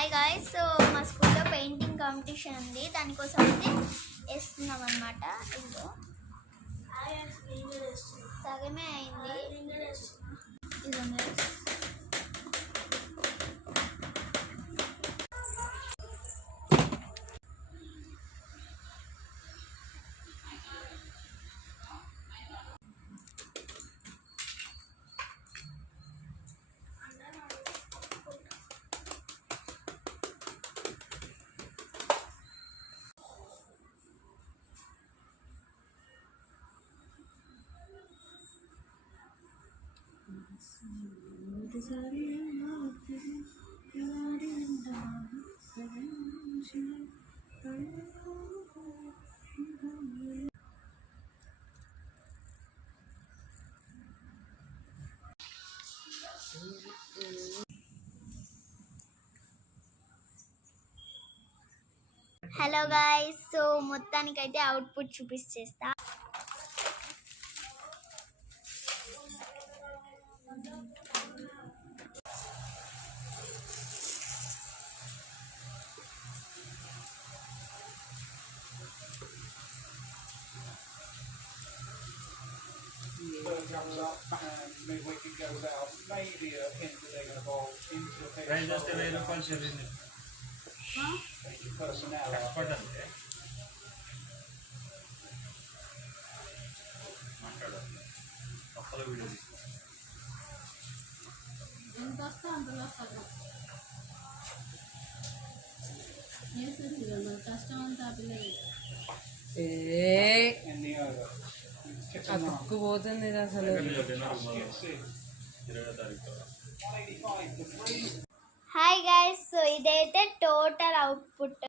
Hi guys, so మా స్కూల్లో painting competition ఉంది. దానికోసం అయితే వేస్తున్నాం అనమాట. ఇదిగో సగమే అయింది. ఇదిగో హలో గాయ్స్, సో మొత్తానికైతే అవుట్పుట్ చూపిస్తా. Comes up and midweek goes out. Maybe a hint that they're going to bowl into a big personnel. In the over. అతుక్కుపోతుంది అసలు. హాయ్ గైస్, సో ఇదైతే టోటల్ అవుట్పుట్.